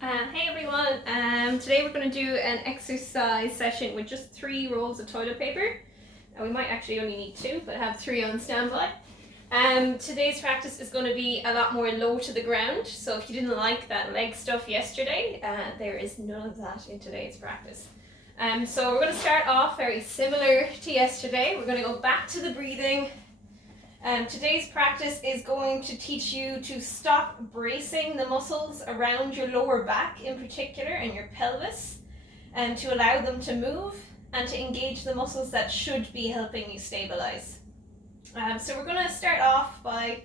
Hey everyone, today we're going to do an exercise session with just 3 rolls of toilet paper. We might actually only need 2, but I have 3 on standby. Today's practice is going to be a lot more low to the ground, so if you didn't like that leg stuff yesterday, there is none of that in today's practice. So we're going to start off very similar to yesterday. We're going to go back to the breathing. Today's practice is going to teach you to stop bracing the muscles around your lower back in particular and your pelvis, and to allow them to move and to engage the muscles that should be helping you stabilize. So we're going to start off by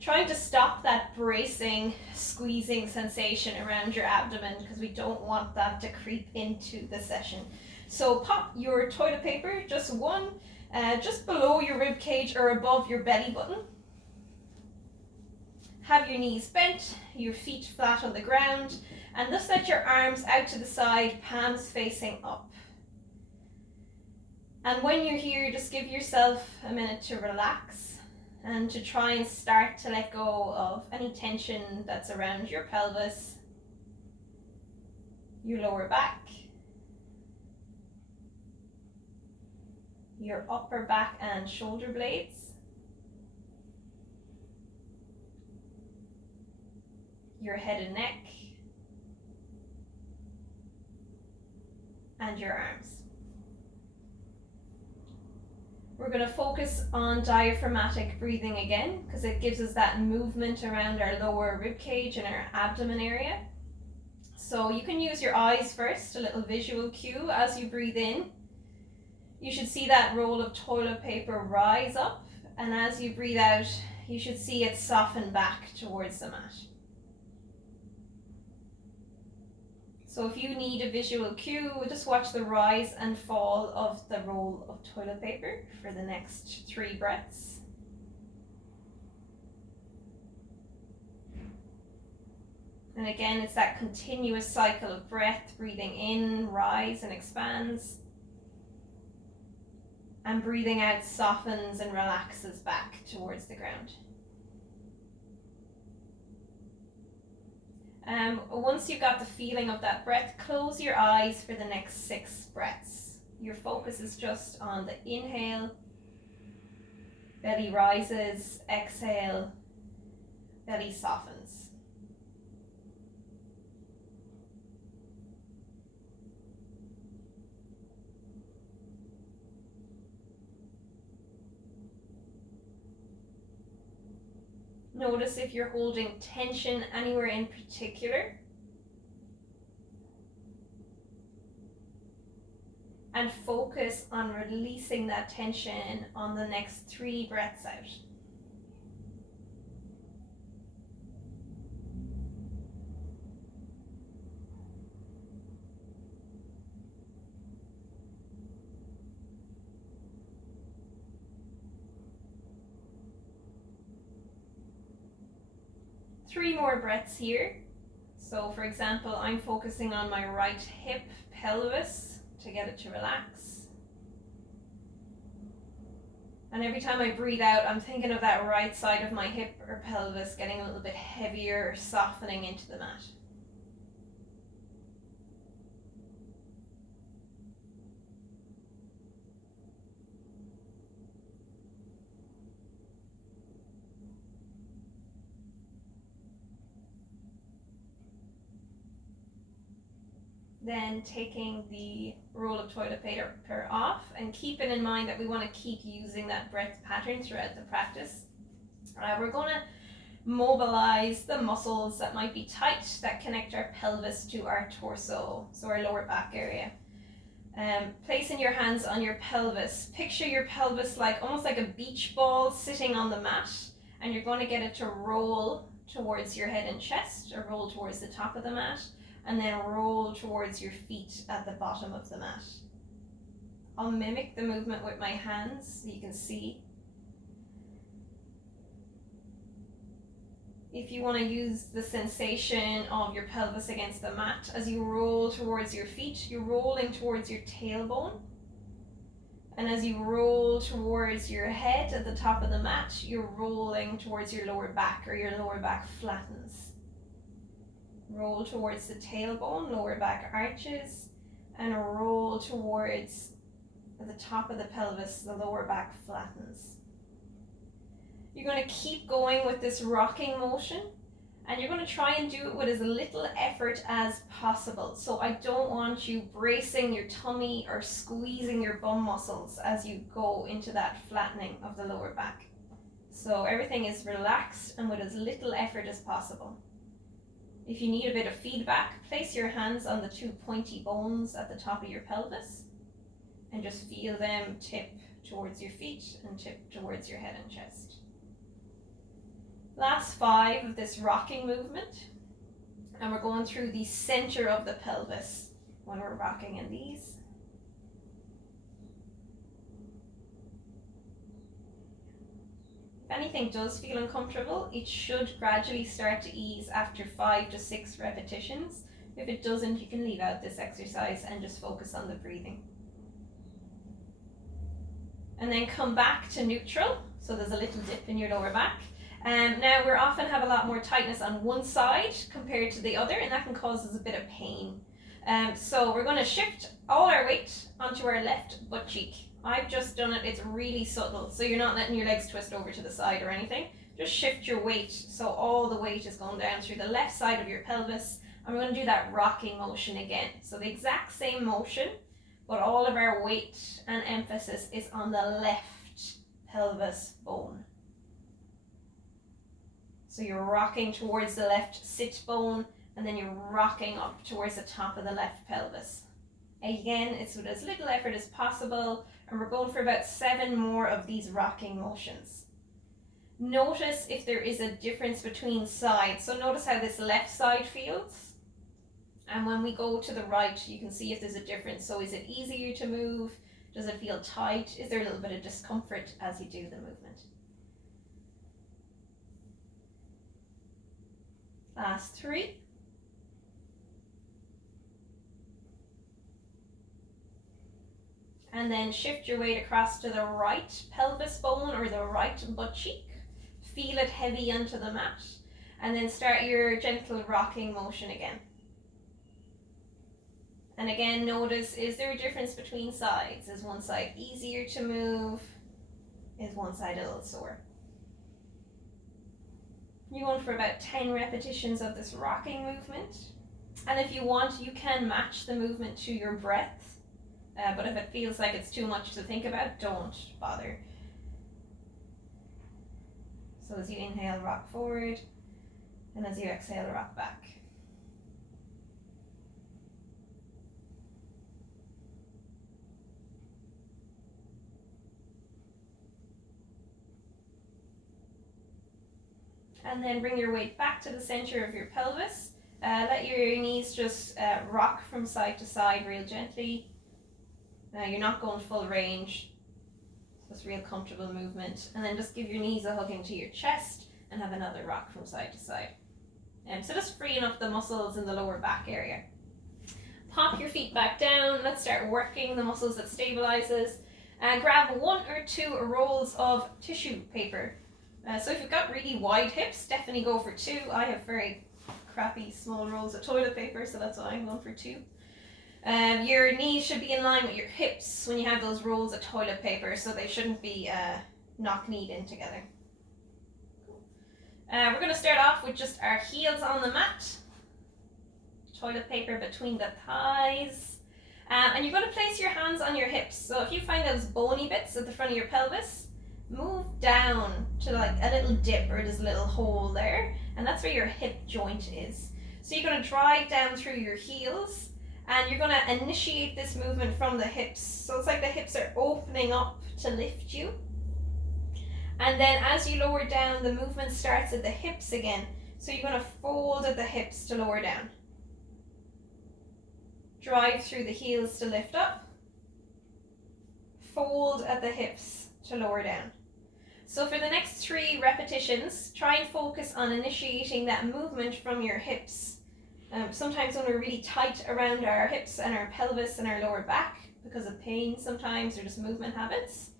trying to stop that bracing, squeezing sensation around your abdomen, because we don't want that to creep into the session. So pop your toilet paper, just one, just below your rib cage or above your belly button. Have your knees bent, your feet flat on the ground, and just let your arms out to the side, palms facing up. And when you're here, just give yourself a minute to relax and to try and start to let go of any tension that's around your pelvis, your lower back, your upper back and shoulder blades, your head and neck, and your arms. We're going to focus on diaphragmatic breathing again, because it gives us that movement around our lower rib cage and our abdomen area. So you can use your eyes first, a little visual cue as you breathe in. You should see that roll of toilet paper rise up, and as you breathe out, you should see it soften back towards the mat. So if you need a visual cue, just watch the rise and fall of the roll of toilet paper for the next 3 breaths. And again, it's that continuous cycle of breath, breathing in, rise and expands, and breathing out softens and relaxes back towards the ground. Once you've got the feeling of that breath, close your eyes for the next 6 breaths. Your focus is just on the inhale, belly rises, exhale, belly softens. Notice if you're holding tension anywhere in particular. And focus on releasing that tension on the next 3 breaths out. Three more breaths here. So for example, I'm focusing on my right hip pelvis to get it to relax. And every time I breathe out, I'm thinking of that right side of my hip or pelvis getting a little bit heavier, softening into the mat. Then taking the roll of toilet paper off, and keeping in mind that we want to keep using that breath pattern throughout the practice. We're going to mobilize the muscles that might be tight that connect our pelvis to our torso, so our lower back area. Placing your hands on your pelvis. Picture your pelvis like almost like a beach ball sitting on the mat, and you're going to get it to roll towards your head and chest, or roll towards the top of the mat, and then roll towards your feet at the bottom of the mat. I'll mimic the movement with my hands so you can see. If you want to use the sensation of your pelvis against the mat, as you roll towards your feet, you're rolling towards your tailbone. And as you roll towards your head at the top of the mat, you're rolling towards your lower back, or your lower back flattens. roll towards the tailbone, lower back arches, and roll towards the top of the pelvis, the lower back flattens. You're going to keep going with this rocking motion, and you're going to try and do it with as little effort as possible. So I don't want you bracing your tummy or squeezing your bum muscles as you go into that flattening of the lower back. So everything is relaxed and with as little effort as possible. If you need a bit of feedback, place your hands on the two pointy bones at the top of your pelvis and just feel them tip towards your feet and tip towards your head and chest. Last 5 of this rocking movement, and we're going through the center of the pelvis when we're rocking in these. If anything does feel uncomfortable, it should gradually start to ease after 5 to 6 repetitions. If it doesn't, you can leave out this exercise and just focus on the breathing. And then come back to neutral, so there's a little dip in your lower back. Now we often have a lot more tightness on one side compared to the other, and that can cause us a bit of pain. So we're going to shift all our weight onto our left butt cheek. I've just done it, it's really subtle, so you're not letting your legs twist over to the side or anything. Just shift your weight so all the weight is going down through the left side of your pelvis, and we're going to do that rocking motion again. So the exact same motion, but all of our weight and emphasis is on the left pelvis bone. So you're rocking towards the left sit bone, and then you're rocking up towards the top of the left pelvis. Again, it's with as little effort as possible, and we're going for about 7 more of these rocking motions. Notice if there is a difference between sides. So notice how this left side feels. And when we go to the right, you can see if there's a difference. So is it easier to move? Does it feel tight? Is there a little bit of discomfort as you do the movement? Last 3. And then shift your weight across to the right pelvis bone or the right butt cheek. Feel it heavy onto the mat. And then start your gentle rocking motion again. And again, notice, is there a difference between sides? Is one side easier to move? Is one side a little sore? You're going for about 10 repetitions of this rocking movement. And if you want, you can match the movement to your breath. But if it feels like it's too much to think about, don't bother. So as you inhale, rock forward. And as you exhale, rock back. And then bring your weight back to the center of your pelvis. Let your knees just rock from side to side real gently. You're not going full range. It's just real comfortable movement. And then just give your knees a hug into your chest and have another rock from side to side. So just freeing up the muscles in the lower back area. Pop your feet back down. Let's start working the muscles that stabilizes. Grab 1 or 2 rolls of tissue paper. So if you've got really wide hips, definitely go for 2. I have very crappy small rolls of toilet paper, so that's why I'm going for 2. Your knees should be in line with your hips when you have those rolls of toilet paper, so they shouldn't be knock-kneed in together. We're going to start off with just our heels on the mat. Toilet paper between the thighs. And you're going to place your hands on your hips. So if you find those bony bits at the front of your pelvis, move down to like a little dip or this little hole there, and that's where your hip joint is. So you're going to drive down through your heels, and you're going to initiate this movement from the hips. So it's like the hips are opening up to lift you. And then as you lower down, the movement starts at the hips again. So you're going to fold at the hips to lower down. Drive through the heels to lift up. Fold at the hips to lower down. So for the next 3 repetitions, try and focus on initiating that movement from your hips. Sometimes when we're really tight around our hips and our pelvis and our lower back because of pain sometimes or just movement habits,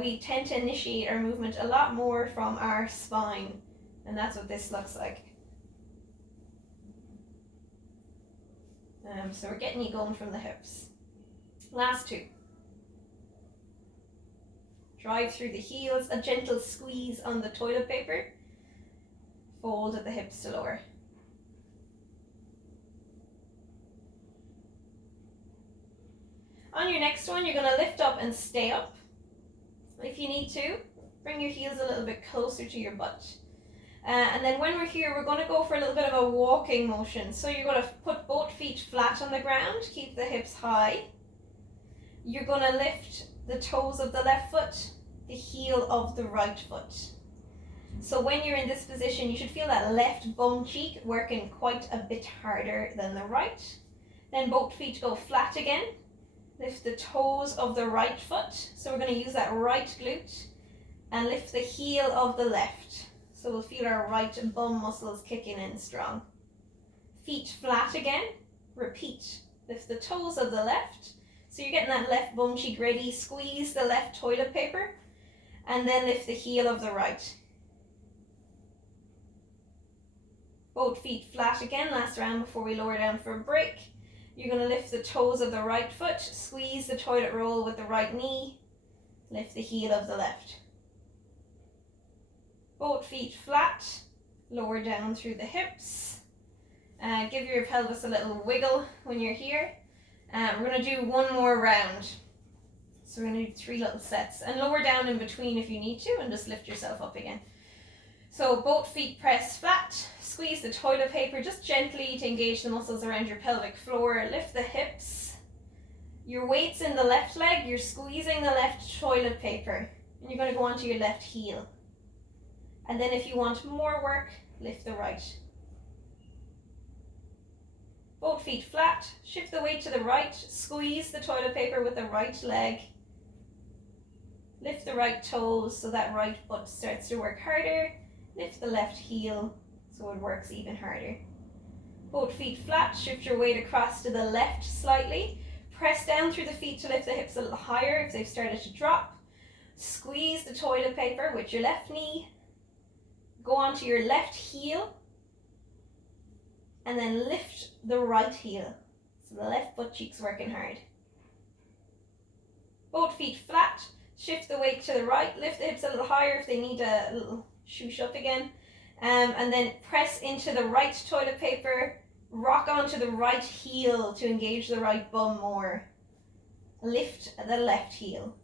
we tend to initiate our movement a lot more from our spine, and that's what this looks like. So we're getting you going from the hips. Last two. Drive through the heels, a gentle squeeze on the toilet paper. Fold at the hips to lower. On your next one, you're going to lift up and stay up. If you need to, bring your heels a little bit closer to your butt. And then when we're here, we're going to go for a little bit of a walking motion. So you're going to put both feet flat on the ground, keep the hips high. You're going to lift the toes of the left foot, the heel of the right foot. So when you're in this position, you should feel that left bum cheek working quite a bit harder than the right. Then both feet go flat again. Lift the toes of the right foot. So we're going to use that right glute and lift the heel of the left. So we'll feel our right bum muscles kicking in strong. Feet flat again. Repeat. Lift the toes of the left. So you're getting that left bum cheek ready. Squeeze the left toilet paper. And then lift the heel of the right. Both feet flat again. Last round before we lower down for a break. You're going to lift the toes of the right foot. Squeeze the toilet roll with the right knee. Lift the heel of the left. Both feet flat, lower down through the hips. Give your pelvis a little wiggle when you're here. We're going to do one more round. So we're going to do 3 little sets. And lower down in between if you need to and just lift yourself up again. So both feet press flat. Squeeze the toilet paper just gently to engage the muscles around your pelvic floor. Lift the hips. Your weight's in the left leg. You're squeezing the left toilet paper. And you're going to go onto your left heel. And then if you want more work, lift the right. Both feet flat, shift the weight to the right, squeeze the toilet paper with the right leg. Lift the right toes so that right butt starts to work harder. Lift the left heel so it works even harder. Both feet flat, shift your weight across to the left slightly. Press down through the feet to lift the hips a little higher if they've started to drop. Squeeze the toilet paper with your left knee. Go onto your left heel and then lift the right heel. So the left butt cheek's working hard. Both feet flat, shift the weight to the right, lift the hips a little higher if they need a little shoosh up again. And then press into the right toilet paper, rock onto the right heel to engage the right bum more. Lift the left heel.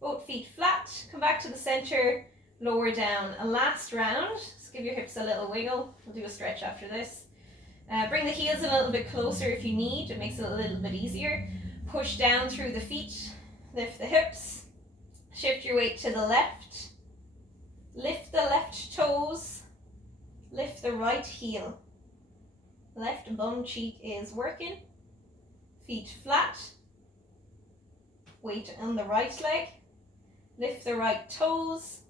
Both feet flat, come back to the center, lower down. A last round, just give your hips a little wiggle. We'll do a stretch after this. Bring the heels a little bit closer if you need, it makes it a little bit easier. Push down through the feet, lift the hips, shift your weight to the left. Lift the left toes, lift the right heel. Left bum cheek is working. Feet flat, weight on the right leg. Lift the right toes,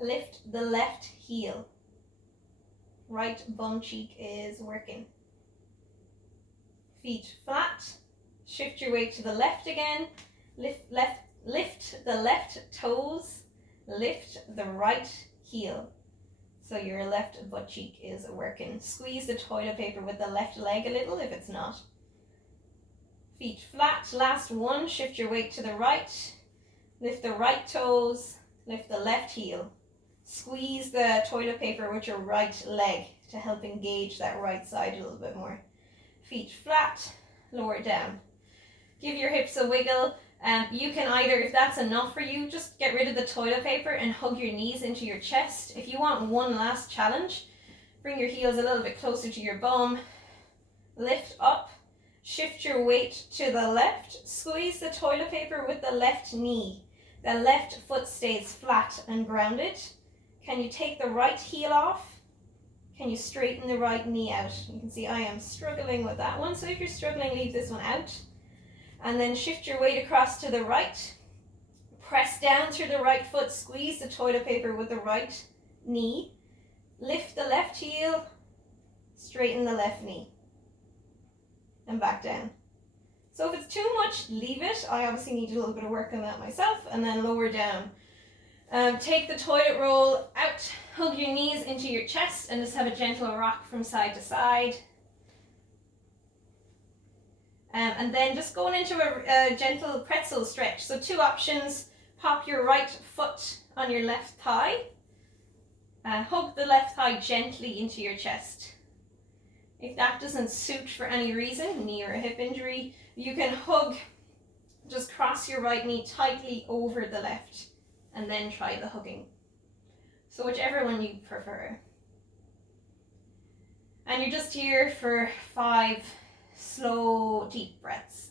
lift the left heel. Right bum cheek is working. Feet flat, shift your weight to the left again. Lift the left toes, lift the right heel. So your left butt cheek is working. Squeeze the toilet paper with the left leg a little if it's not. Feet flat, last one, shift your weight to the right. Lift the right toes, lift the left heel. Squeeze the toilet paper with your right leg to help engage that right side a little bit more. Feet flat, lower down. Give your hips a wiggle. You can either, if that's enough for you, just get rid of the toilet paper and hug your knees into your chest. If you want one last challenge, bring your heels a little bit closer to your bum. Lift up. Shift your weight to the left. Squeeze the toilet paper with the left knee. The left foot stays flat and grounded. Can you take the right heel off? Can you straighten the right knee out? You can see I am struggling with that one. So if you're struggling, leave this one out. And then shift your weight across to the right. Press down through the right foot. Squeeze the toilet paper with the right knee. Lift the left heel. Straighten the left knee. And back down. So if it's too much, leave it. I obviously need a little bit of work on that myself. And then lower down. Take the toilet roll out, hug your knees into your chest, and just have a gentle rock from side to side. And then just going into a gentle pretzel stretch. So 2 options: pop your right foot on your left thigh, hug the left thigh gently into your chest. If that doesn't suit for any reason, knee or a hip injury, you can hug, just cross your right knee tightly over the left, and then try the hugging. So whichever one you prefer. And you're just here for 5 slow, deep breaths.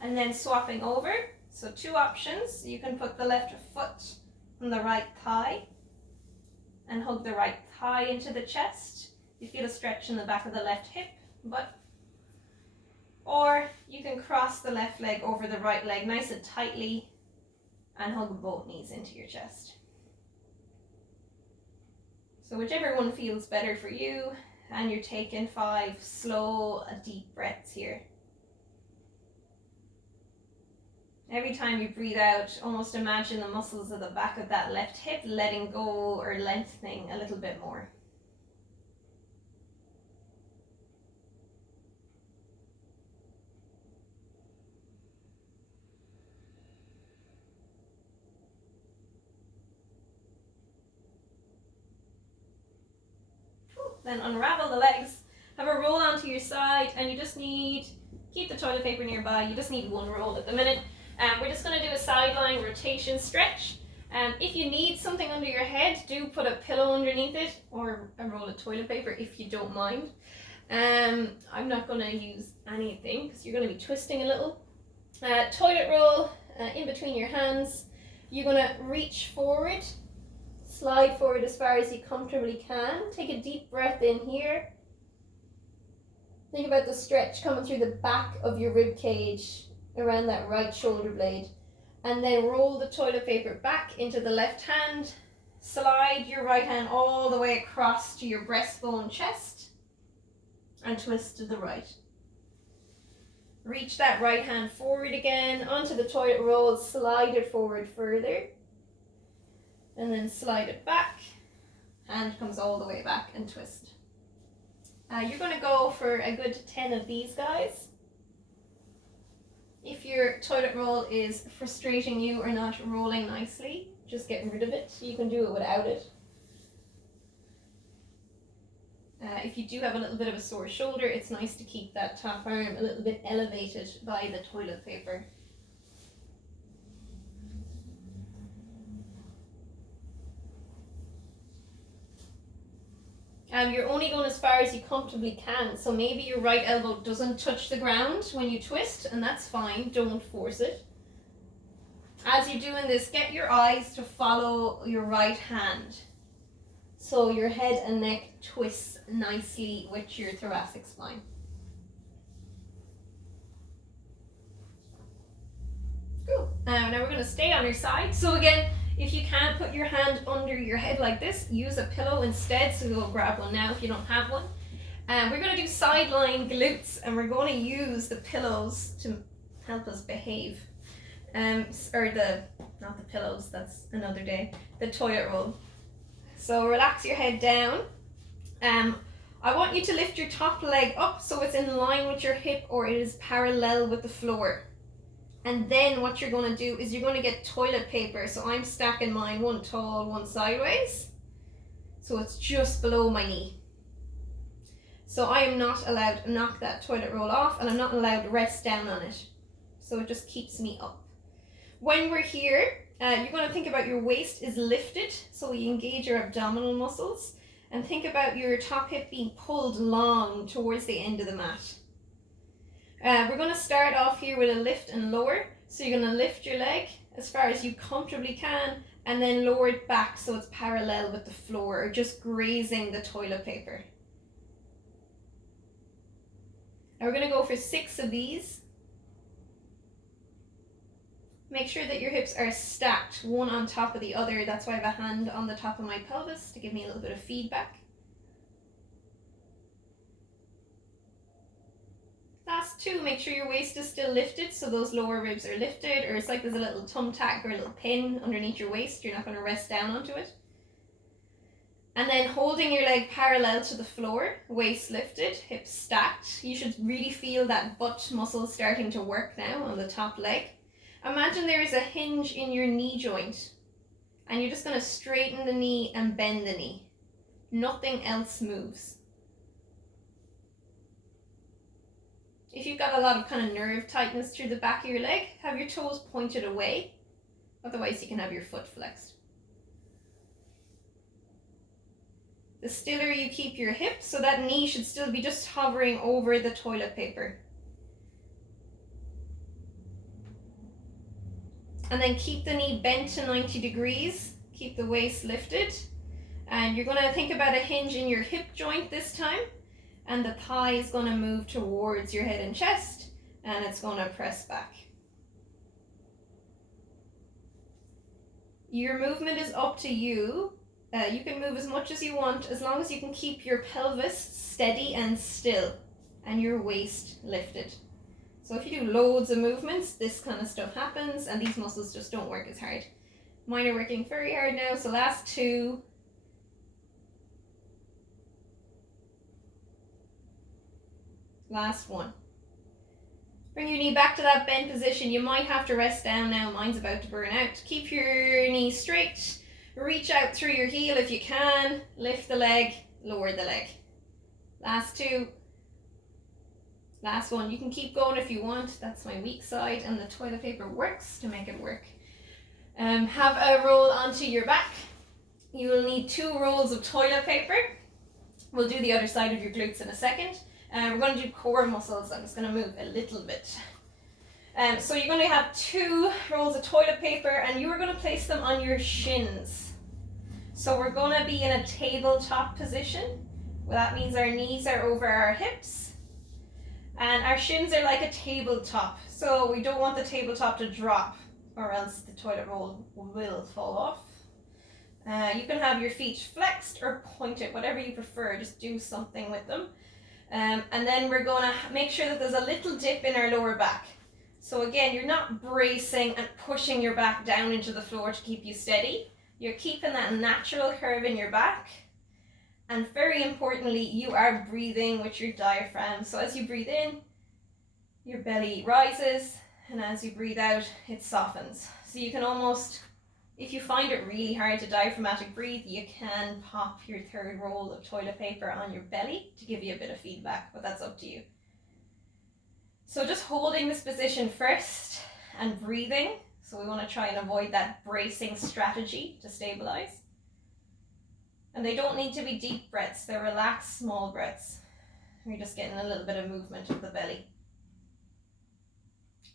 And then swapping over. So 2 options. You can put the left foot on the right thigh and hug the right thigh into the chest. You feel a stretch in the back of the left hip, or you can cross the left leg over the right leg nice and tightly and hug both knees into your chest. So whichever one feels better for you, and you're taking 5 slow, deep breaths here. Every time you breathe out, almost imagine the muscles of the back of that left hip letting go or lengthening a little bit more. Then unravel the legs, have a roll onto your side, and you just need, keep the toilet paper nearby, you just need 1 roll at the minute. We're just going to do a sideline rotation stretch. If you need something under your head, do put a pillow underneath it, or a roll of toilet paper if you don't mind. I'm not going to use anything because you're going to be twisting a little. Toilet roll in between your hands. You're going to reach forward, slide forward as far as you comfortably can. Take a deep breath in here. Think about the stretch coming through the back of your rib cage around that right shoulder blade. And then roll the toilet paper back into the left hand. Slide your right hand all the way across to your breastbone chest and twist to the right. Reach that right hand forward again onto the toilet roll, slide it forward further, and then slide it back. Hand comes all the way back and twist. You're going to go for a good 10 of these guys. If your toilet roll is frustrating you or not rolling nicely, just get rid of it. You can do it without it. If you do have a little bit of a sore shoulder, it's nice to keep that top arm a little bit elevated by the toilet paper. You're only going as far as you comfortably can, so maybe your right elbow doesn't touch the ground when you twist, and that's fine, don't force it. As you're doing this, get your eyes to follow your right hand, so your head and neck twists nicely with your thoracic spine. Cool. Now we're going to stay on your side. So again, if you can't put your hand under your head like this, use a pillow instead. So we'll grab one now if you don't have one. We're going to do sideline glutes, and we're going to use the pillows to help us behave. Not the pillows, that's another day, the toilet roll. So relax your head down. I want you to lift your top leg up so it's in line with your hip or it is parallel with the floor. And then what you're going to do is you're going to get toilet paper. So I'm stacking mine, one tall, one sideways. So it's just below my knee. So I am not allowed to knock that toilet roll off, and I'm not allowed to rest down on it. So it just keeps me up. When we're here, you're going to think about your waist is lifted, so you engage your abdominal muscles, and think about your top hip being pulled long towards the end of the mat. We're going to start off here with a lift and lower. So you're going to lift your leg as far as you comfortably can, and then lower it back so it's parallel with the floor, or just grazing the toilet paper. Now we're going to go for 6 of these. Make sure that your hips are stacked, one on top of the other. That's why I have a hand on the top of my pelvis to give me a little bit of feedback. Last two, make sure your waist is still lifted, so those lower ribs are lifted, or it's like there's a little thumbtack or a little pin underneath your waist. You're not going to rest down onto it. And then holding your leg parallel to the floor, waist lifted, hips stacked. You should really feel that butt muscle starting to work now on the top leg. Imagine there is a hinge in your knee joint, and you're just going to straighten the knee and bend the knee. Nothing else moves. If you've got a lot of kind of nerve tightness through the back of your leg, have your toes pointed away. Otherwise, you can have your foot flexed. The stiller you keep your hips, so that knee should still be just hovering over the toilet paper. And then keep the knee bent to 90 degrees. Keep the waist lifted. And you're going to think about a hinge in your hip joint this time. And the thigh is going to move towards your head and chest. And it's going to press back. Your movement is up to you. You can move as much as you want, as long as you can keep your pelvis steady and still and your waist lifted. So if you do loads of movements, this kind of stuff happens and these muscles just don't work as hard. Mine are working very hard now, so last two. Last one. Bring your knee back to that bent position. You might have to rest down now. Mine's about to burn out. Keep your knee straight. Reach out through your heel if you can. Lift the leg, lower the leg. Last two. Last one. You can keep going if you want. That's my weak side, and the toilet paper works to make it work. Have a roll onto your back. You will need 2 rolls of toilet paper. We'll do the other side of your glutes in a second. We're going to do core muscles. I'm just going to move a little bit. So you're going to have 2 rolls of toilet paper, and you are going to place them on your shins. So we're going to be in a tabletop position. Well, that means our knees are over our hips, and our shins are like a tabletop. So we don't want the tabletop to drop, or else the toilet roll will fall off. You can have your feet flexed or pointed, whatever you prefer. Just do something with them. And then we're going to make sure that there's a little dip in our lower back. So again, you're not bracing and pushing your back down into the floor to keep you steady. You're keeping that natural curve in your back. And very importantly, you are breathing with your diaphragm. So as you breathe in, your belly rises, and as you breathe out, it softens. So you can almost, if you find it really hard to diaphragmatic breathe, you can pop your 3rd roll of toilet paper on your belly to give you a bit of feedback, but that's up to you. So just holding this position first and breathing. So we want to try and avoid that bracing strategy to stabilize. And they don't need to be deep breaths. They're relaxed, small breaths. We're just getting a little bit of movement of the belly.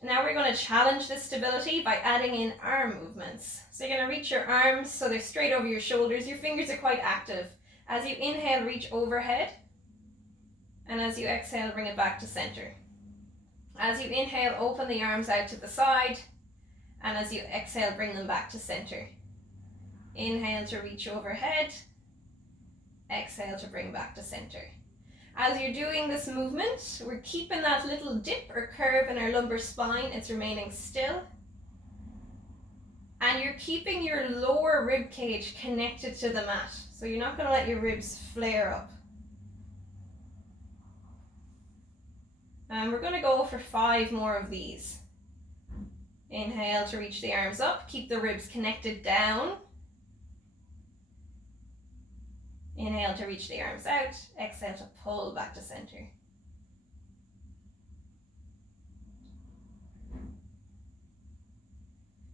Now we're going to challenge this stability by adding in arm movements. So you're going to reach your arms so they're straight over your shoulders. Your fingers are quite active. As you inhale, reach overhead. And as you exhale, bring it back to center. As you inhale, open the arms out to the side. And as you exhale, bring them back to center. Inhale to reach overhead. Exhale to bring back to center. As you're doing this movement, we're keeping that little dip or curve in our lumbar spine. It's remaining still. And you're keeping your lower rib cage connected to the mat. So you're not going to let your ribs flare up. And we're going to go for 5 more of these. Inhale to reach the arms up. Keep the ribs connected down. Inhale to reach the arms out. Exhale to pull back to center.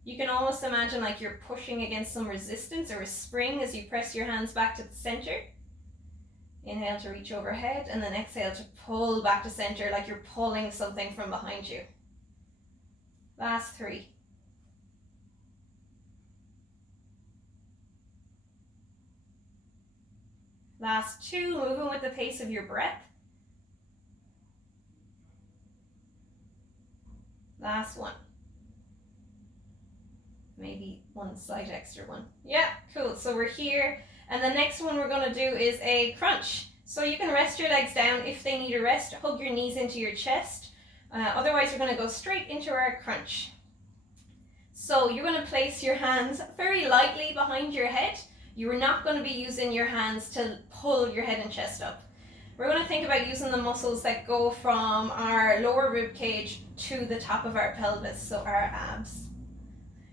You can almost imagine like you're pushing against some resistance or a spring as you press your hands back to the center. Inhale to reach overhead, and then exhale to pull back to center like you're pulling something from behind you. Last 3. Last 2, moving with the pace of your breath. Last 1. maybe one slight extra one. Yeah, cool. So we're here, and the next one we're going to do is a crunch. So you can rest your legs down if they need a rest. Hug your knees into your chest. Otherwise, we're going to go straight into our crunch. So you're going to place your hands very lightly behind your head. You are not going to be using your hands to pull your head and chest up. We're going to think about using the muscles that go from our lower rib cage to the top of our pelvis, so our abs.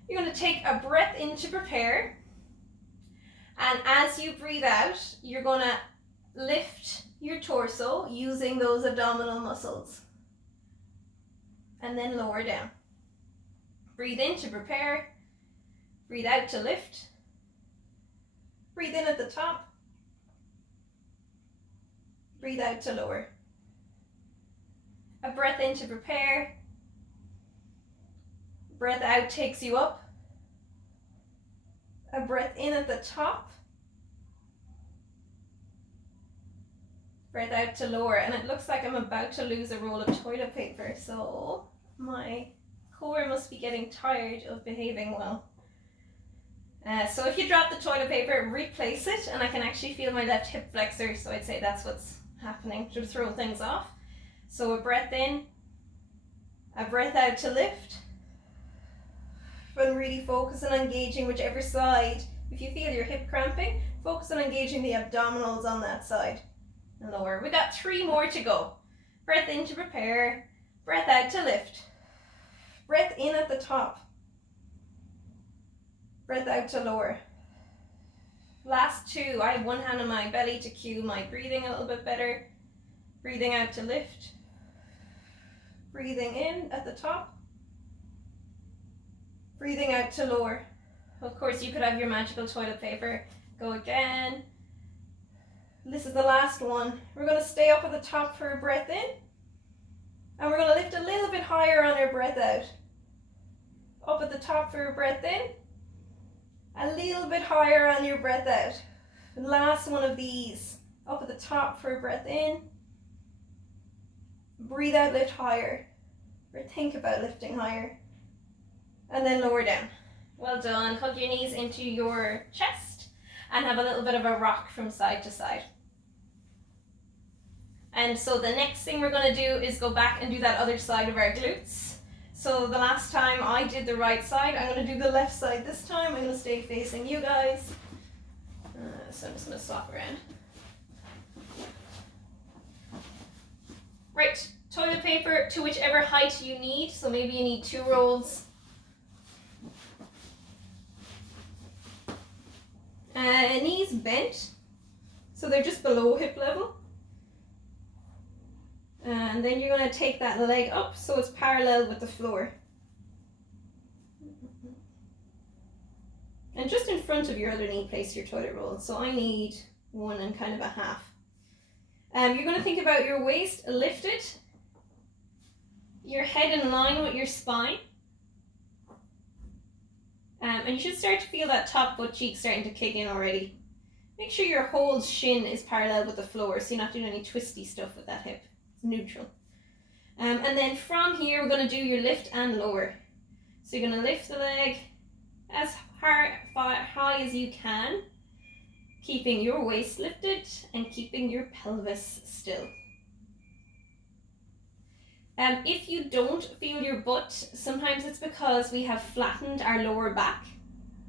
You're going to take a breath in to prepare. And as you breathe out, you're going to lift your torso using those abdominal muscles. And then lower down. Breathe in to prepare. Breathe out to lift. Breathe in at the top. Breathe out to lower. A breath in to prepare. Breath out takes you up. A breath in at the top. Breath out to lower. And it looks like I'm about to lose a roll of toilet paper, so my core must be getting tired of behaving well. So if you drop the toilet paper, replace it, and I can actually feel my left hip flexor, so I'd say that's what's happening to throw things off. So a breath in, a breath out to lift, and really focus on engaging whichever side. If you feel your hip cramping, focus on engaging the abdominals on that side and lower. We got 3 more to go. Breath in to prepare, breath out to lift, breath in at the top, breath out to lower. Last 2, I have one hand on my belly to cue my breathing a little bit better. Breathing out to lift. Breathing in at the top. Breathing out to lower. Of course, you could have your magical toilet paper. Go again. This is the last one. We're going to stay up at the top for a breath in. And we're going to lift a little bit higher on our breath out. Up at the top for a breath in. A little bit higher on your breath out. The last one of these. Up at the top for a breath in. Breathe out, lift higher. Or think about lifting higher. And then lower down. Well done. Hug your knees into your chest and have a little bit of a rock from side to side. And so the next thing we're going to do is go back and do that other side of our glutes. So the last time I did the right side, I'm going to do the left side this time. I'm going to stay facing you guys. So I'm just going to swap around. Right, toilet paper to whichever height you need. So maybe you need 2 rolls. Knees bent, so they're just below hip level. And then you're going to take that leg up so it's parallel with the floor. And just in front of your other knee, place your toilet roll. So I need 1 and kind of a half. You're going to think about your waist lifted, your head in line with your spine. And you should start to feel that top butt cheek starting to kick in already. Make sure your whole shin is parallel with the floor so you're not doing any twisty stuff with that hip. It's neutral. And then from here, we're going to do your lift and lower. So you're going to lift the leg as high as you can, keeping your waist lifted and keeping your pelvis still. If you don't feel your butt, sometimes it's because we have flattened our lower back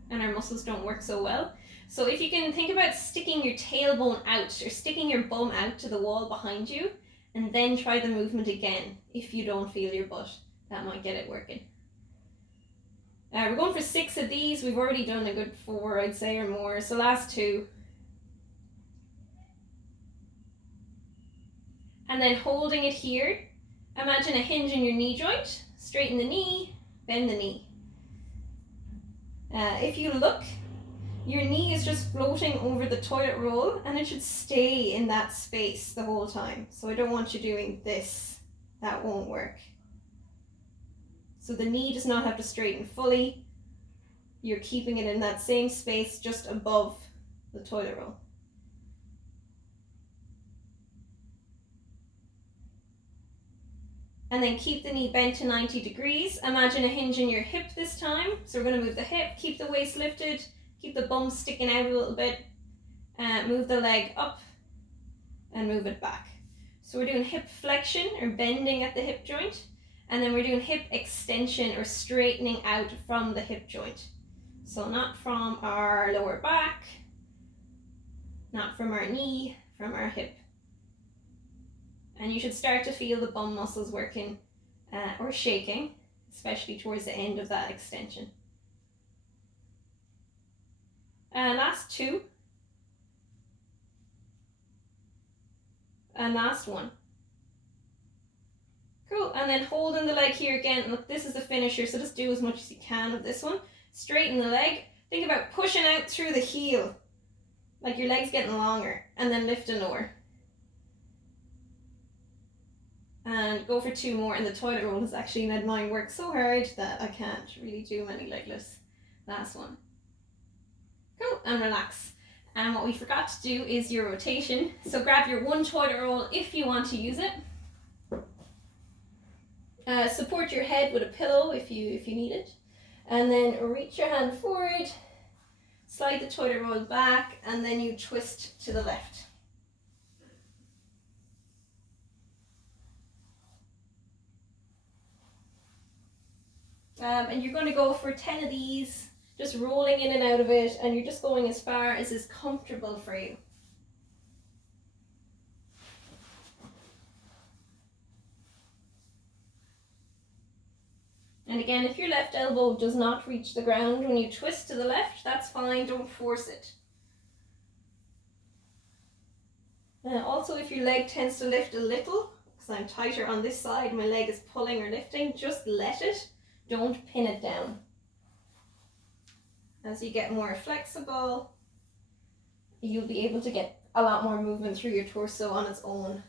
and our muscles don't work so well. So if you can think about sticking your tailbone out or sticking your bum out to the wall behind you and then try the movement again if you don't feel your butt, that might get it working. We're going for 6 of these. We've already done a good 4, I'd say, or more. So last 2. And then holding it here. Imagine a hinge in your knee joint. Straighten the knee, bend the knee. If you look, your knee is just floating over the toilet roll and it should stay in that space the whole time. So I don't want you doing this. That won't work. So the knee does not have to straighten fully. You're keeping it in that same space just above the toilet roll. And then keep the knee bent to 90 degrees. Imagine a hinge in your hip this time. So we're going to move the hip, keep the waist lifted, keep the bum sticking out a little bit, move the leg up and move it back. So we're doing hip flexion or bending at the hip joint, and then we're doing hip extension or straightening out from the hip joint. So not from our lower back, not from our knee, from our hip. And you should start to feel the bum muscles working or shaking, especially towards the end of that extension. Last two. And last one. Cool, and then holding the leg here again. Look, this is the finisher, so just do as much as you can of this one. Straighten the leg. Think about pushing out through the heel, like your leg's getting longer, and then lifting lower. And go for two more, and the toilet roll has actually made mine work so hard that I can't really do many leg lifts. Last one. Cool, and relax. And what we forgot to do is your rotation. So grab your one toilet roll if you want to use it. Support your head with a pillow if you need it. And then reach your hand forward, slide the toilet roll back, and then you twist to the left. And you're going to go for 10 of these, just rolling in and out of it, and you're just going as far as is comfortable for you. And again, if your left elbow does not reach the ground when you twist to the left, that's fine, don't force it. Also, if your leg tends to lift a little, because I'm tighter on this side, my leg is pulling or lifting, just let it, don't pin it down. As you get more flexible, you'll be able to get a lot more movement through your torso on its own.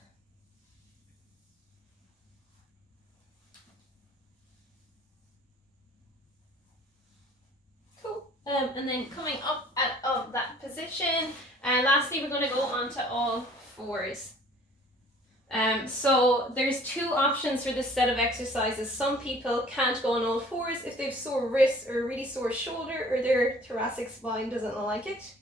Cool. And then coming up out of that position, and lastly we're going to go on to all fours. So there's two options for this set of exercises. Some people can't go on all fours if they've sore wrists or a really sore shoulder, or their thoracic spine doesn't like it.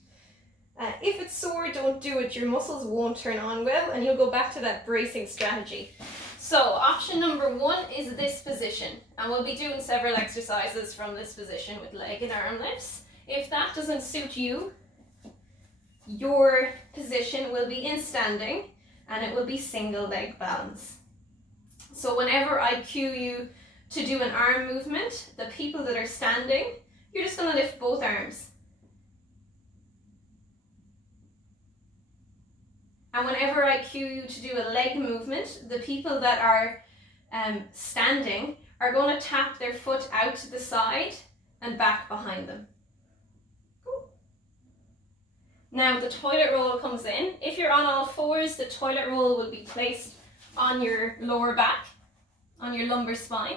If it's sore, don't do it. Your muscles won't turn on well, and you'll go back to that bracing strategy. So option number one is this position, and we'll be doing several exercises from this position with leg and arm lifts. If that doesn't suit you, your position will be in standing, and it will be single leg balance. So whenever I cue you to do an arm movement, the people that are standing, you're just going to lift both arms. And whenever I cue you to do a leg movement, the people that are standing are going to tap their foot out to the side and back behind them. Now the toilet roll comes in. If you're on all fours, the toilet roll will be placed on your lower back, on your lumbar spine.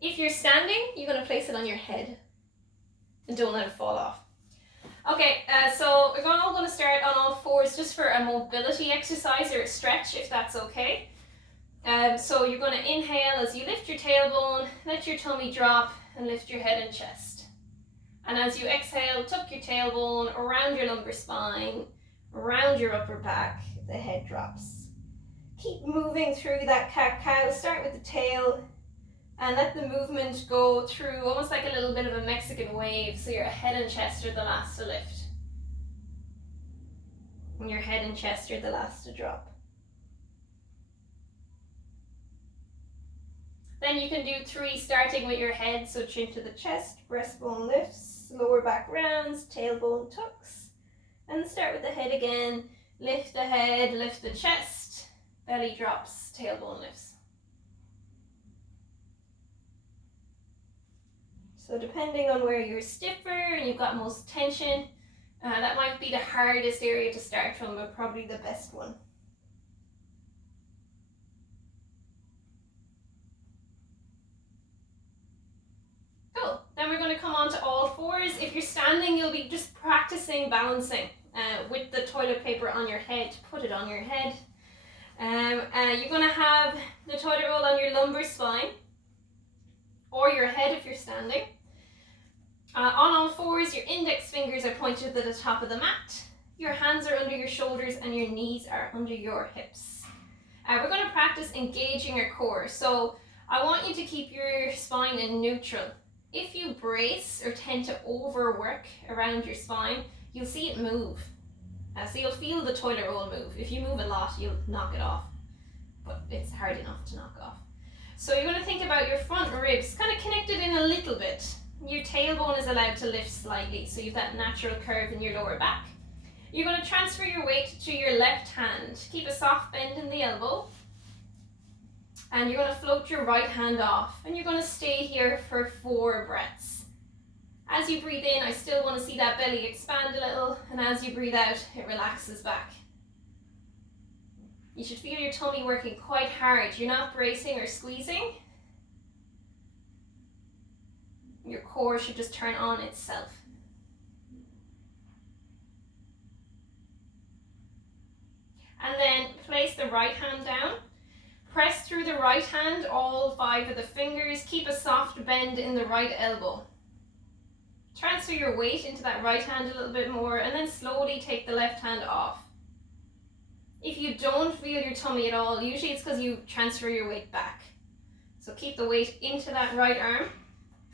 If you're standing, you're going to place it on your head. And don't let it fall off. Okay, so we're all going to start on all fours just for a mobility exercise or a stretch, if that's okay. So you're going to inhale as you lift your tailbone, let your tummy drop, and lift your head and chest. And as you exhale, tuck your tailbone around your lumbar spine, around your upper back, the head drops. Keep moving through that cat-cow. Start with the tail and let the movement go through almost like a little bit of a Mexican wave, so your head and chest are the last to lift. And your head and chest are the last to drop. Then you can do 3 starting with your head, so chin to the chest, breastbone lifts, lower back rounds, tailbone tucks. And start with the head again, lift the head, lift the chest, belly drops, tailbone lifts. So depending on where you're stiffer and you've got most tension, that might be the hardest area to start from, but probably the best one. Cool. Then we're going to come on to all fours. If you're standing, you'll be just practicing balancing with the toilet paper on your head. Put it on your head. You're going to have the toilet roll on your lumbar spine or your head if you're standing. On all fours, your index fingers are pointed to the top of the mat. Your hands are under your shoulders and your knees are under your hips. We're going to practice engaging your core. So I want you to keep your spine in neutral. If you brace or tend to overwork around your spine, you'll see it move. So you'll feel the toilet roll move. If you move a lot, you'll knock it off. But it's hard enough to knock off. So you're going to think about your front ribs kind of connected in a little bit. Your tailbone is allowed to lift slightly, so you have that natural curve in your lower back. You're going to transfer your weight to your left hand. Keep a soft bend in the elbow. And you're going to float your right hand off. And you're going to stay here for 4 breaths. As you breathe in, I still want to see that belly expand a little. And as you breathe out, it relaxes back. You should feel your tummy working quite hard. You're not bracing or squeezing. Your core should just turn on itself. And then place the right hand down. Press through the right hand, all 5 of the fingers. Keep a soft bend in the right elbow. Transfer your weight into that right hand a little bit more and then slowly take the left hand off. If you don't feel your tummy at all, usually it's because you transfer your weight back. So keep the weight into that right arm.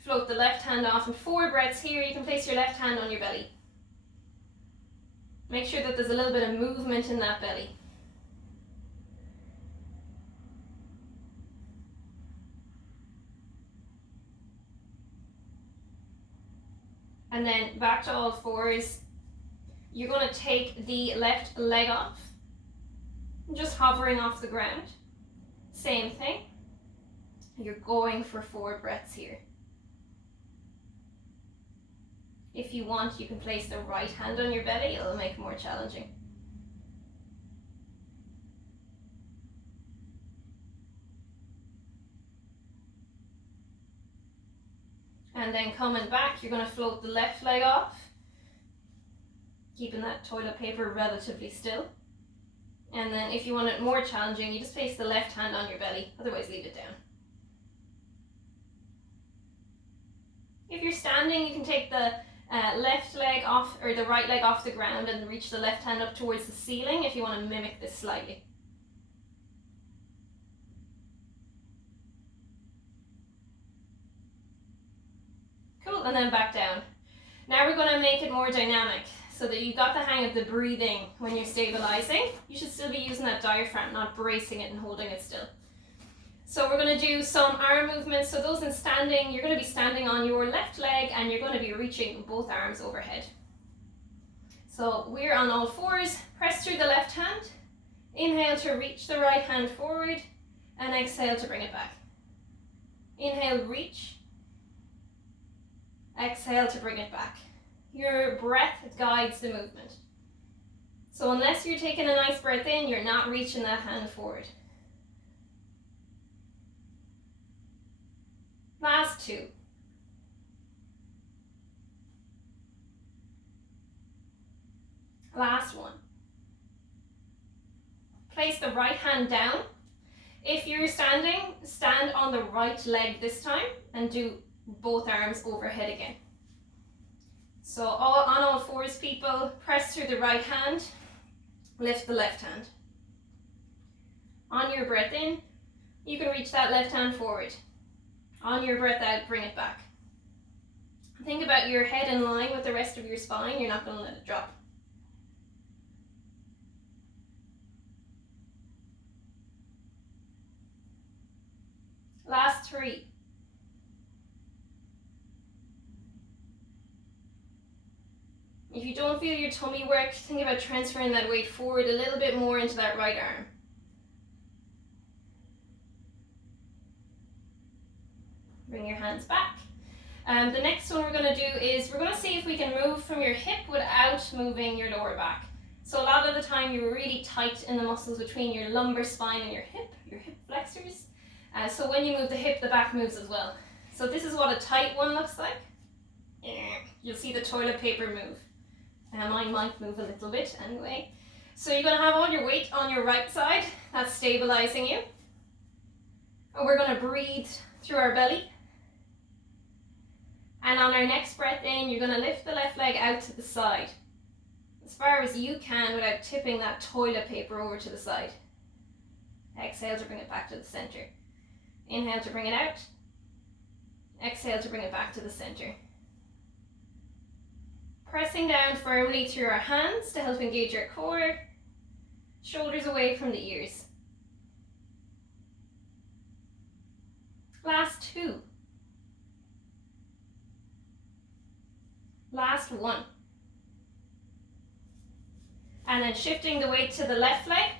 Float the left hand off, and 4 breaths here. You can place your left hand on your belly. Make sure that there's a little bit of movement in that belly. And then back to all fours. You're going to take the left leg off, just hovering off the ground. Same thing. You're going for 4 breaths here. If you want, you can place the right hand on your belly. It'll make it more challenging. And then coming back, you're going to float the left leg off, keeping that toilet paper relatively still. And then if you want it more challenging, you just place the left hand on your belly, otherwise leave it down. If you're standing, you can take the left leg off, or the right leg off the ground, and reach the left hand up towards the ceiling if you want to mimic this slightly. Cool, and then back down. Now we're going to make it more dynamic so that you got the hang of the breathing when you're stabilizing. You should still be using that diaphragm, not bracing it and holding it still. So we're going to do some arm movements. So those in standing, you're going to be standing on your left leg and you're going to be reaching both arms overhead. So we're on all fours. Press through the left hand. Inhale to reach the right hand forward and exhale to bring it back. Inhale, reach. Exhale to bring it back. Your breath guides the movement. So unless you're taking a nice breath in, you're not reaching that hand forward. Last 2. Last 1. Place the right hand down. If you're standing, stand on the right leg this time and do both arms overhead again. So on all fours, people, press through the right hand, lift the left hand. On your breath in, you can reach that left hand forward. On your breath out, bring it back. Think about your head in line with the rest of your spine. You're not going to let it drop. Last 3. If you don't feel your tummy work, think about transferring that weight forward a little bit more into that right arm. Bring your hands back. The next one we're going to do is we're going to see if we can move from your hip without moving your lower back. So a lot of the time you're really tight in the muscles between your lumbar spine and your hip flexors. So when you move the hip, the back moves as well. So this is what a tight one looks like. You'll see the toilet paper move. Mine might move a little bit anyway. So you're going to have all your weight on your right side. That's stabilizing you. And we're going to breathe through our belly. And on our next breath in, you're going to lift the left leg out to the side, as far as you can without tipping that toilet paper over to the side. Exhale to bring it back to the center. Inhale to bring it out. Exhale to bring it back to the center. Pressing down firmly through our hands to help engage your core. Shoulders away from the ears. Last 2. Last 1. And then shifting the weight to the left leg.